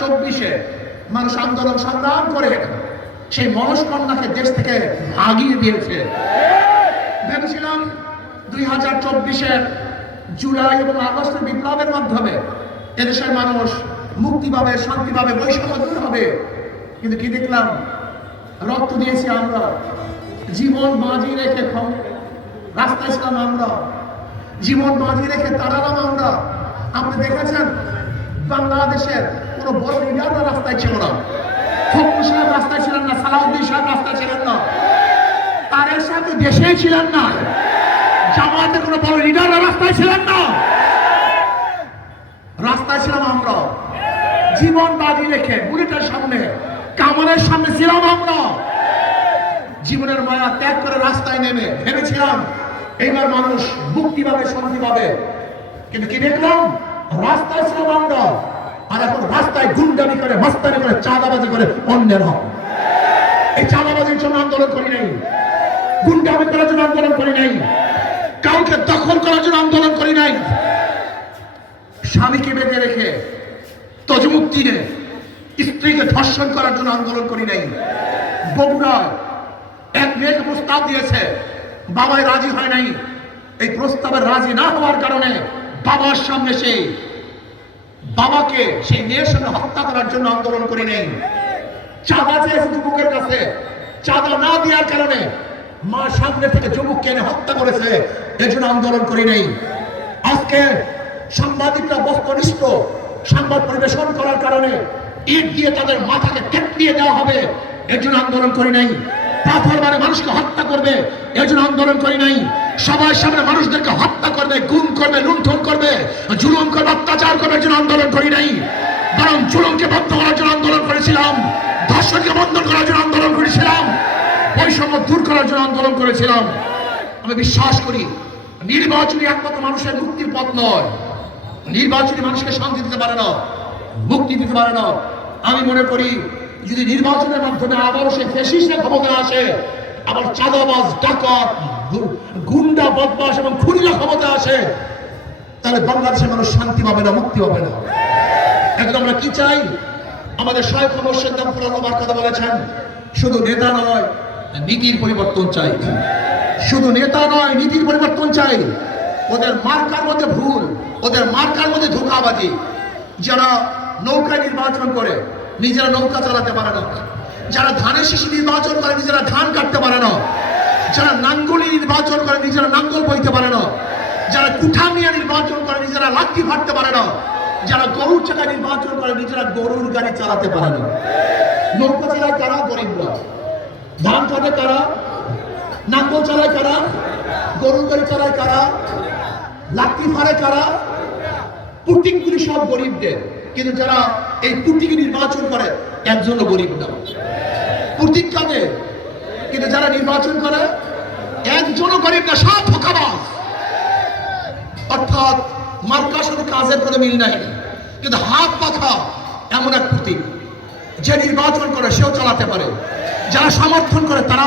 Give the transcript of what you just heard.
24-এ মানুষ আন্দোলন সংগ্রাম করে সেই মনস্কন্যাকে দেশ থেকে ভাগিয়ে দিয়েছে। ভেবেছিলাম 2024-এর জুলাই এবং আগস্টের বিপ্লবের মাধ্যমে এদেশের মানুষ মুক্তি পাবে, শান্তি পাবে, বৈষম্য দূর হবে। কিন্তু কি দেখলাম? রক্ত দিয়েছি আমরা, জীবন বাজি রেখে রাস্তায় ছিলাম আমরা, জীবন বাজি রেখে তাড়ালাম আমরা। আপনি দেখেছেন বাংলাদেশের কোন বড় লিডাররা রাস্তায় ছিল না। ফখরুল সাহেব রাস্তায় ছিলেন না, সালাউদ্দিন সাহেব রাস্তায় ছিলেন না, তারেক সাহেব দেশে ছিলেন না, জামায়াতের কোন বড় লিডাররা রাস্তায় ছিলেন না। রাস্তায় ছিলাম আমরা, জীবন বাজি রেখে বুলেটের সামনে, কামানের সামনে ছিলাম আমরা। জীবনের মায়া ত্যাগ করে রাস্তায় নেমে ভেবেছিলাম এইবার মানুষ মুক্তি পাবে, শান্তি পাবে। কিন্তু কি দেখলাম? রাস্তায় ছিলাম আমরা, আর এখন রাস্তায় গুন্ডামি করে, মাস্তানি করে, চাঁদাবাজি করে অন্যের হক। এই চাঁদাবাজির জন্য আন্দোলন করি নাই, গুন্ডামি করার জন্য আন্দোলন করি নাই, কাউকে দখল করার জন্য আন্দোলন করি নাই, স্বামীকে বেঁধে রেখে তজমুক্তি নে স্ত্রীকে ধর্ষণ করার জন্য আন্দোলন করি নাই। বগুড়া এক মেয়েকে প্রস্তাব দিয়েছে, বাবাই রাজি হয় নাই। এই প্রস্তাবে রাজি না হওয়ার কারণে বাবার সামনে সেই বাবাকে সেই মেয়ের সঙ্গে হত্যা করার জন্য আন্দোলন করি নাই। চাঁদা চেয়েছে যুবকের কাছে, চাঁদা না দেওয়ার কারণে মা সামনে থেকে যুবককে এনে হত্যা করেছে, এর জন্য আন্দোলন করি নাই। আজকে সাংবাদিকরা বস্তুনিষ্ঠ সংবাদ পরিবেশন করার কারণে ইট দিয়ে তাদের মাথাকে ঠেকিয়ে দেওয়া হবে, এর জন্য আন্দোলন করি নাই। পাথর মারে মানুষকে হত্যা করবে, এর জন্য আন্দোলন করি নাই। সবার সামনে মানুষদেরকে হত্যা করবে, গুম করবে, লুণ্ঠন করবে, জুলুম করবে, অত্যাচার করবে, এর জন্য আন্দোলন করি নাই। বরং জুলুমকে বন্ধ করার জন্য আন্দোলন করেছিলাম, ধর্ষণকে বন্ধ করার জন্য আন্দোলন করেছিলাম, বৈষম্য দূর করার জন্য আন্দোলন করেছিলাম। আমি বিশ্বাস করি নির্বাচনই একমাত্র মানুষের মুক্তির পথ নয়। নির্বাচনী মানুষকে শান্তি দিতে পারে না, মুক্তি দিতে পারে না। আমি মনে করি যদি নির্বাচনের মাধ্যমে আবারও সেই ফ্যাসিস্টরা ক্ষমতায় আসে, আবার চাঁদাবাজ, ডাকাত, গুন্ডা, বদমাশ এবং খুনিরা ক্ষমতায় আসে, তাহলে বাংলাদেশের মানুষ শান্তি পাবে না, মুক্তি পাবে না। এখন আমরা কি চাই? আমাদের শায়খ মোর্শেদ দামপুরানোবার কথা বলেছেন, শুধু নেতা নয় নীতির পরিবর্তন চাই। শুধু নেতা নয়, নীতির পরিবর্তন চাই। ওদের মার্কার মধ্যে ভুল, ওদের মার্কার মধ্যে ধোঁকাবাজি। যারা নৌকায় নির্বাচন করে নিজেরা নৌকা চালাতে পারে না, যারা ধানের শীষে নির্বাচন করে নিজেরা ধান কাটতে পারে না, যারা নাঙ্গলি নির্বাচন করে নিজেরা নাঙ্গল বইতে পারে না, যারা কুঠামিয়া নির্বাচন করে নিজেরা লাঠি ফাটতে পারে না, যারা গরুর চাকায় নির্বাচন করে নিজেরা গরুর গাড়ি চালাতে পারে না। নৌকা চালায় কারা? গরিবরা। ধান কাটে কারা? নাঙ্গল চালায় কারা? গরুর গাড়ি চালায় কারা? লাঠি ফাড়ে কারা? পুটিংগুলি সব গরিবদের। কিন্তু যারা এই পুটিকে নির্বাচন করে একজনও গরিব না। পুটিক কাজে, কিন্তু যারা নির্বাচন করে একজনও গরিব না, সব ধোঁকাবাজ। অর্থাৎ মার্কার সাথে কাজের কোনো মিল নাই, কিন্তু হাত পাখা এমন এক প্রতীক, যে নির্বাচন করে সেও চালাতে পারে, যারা সমর্থন করে তারা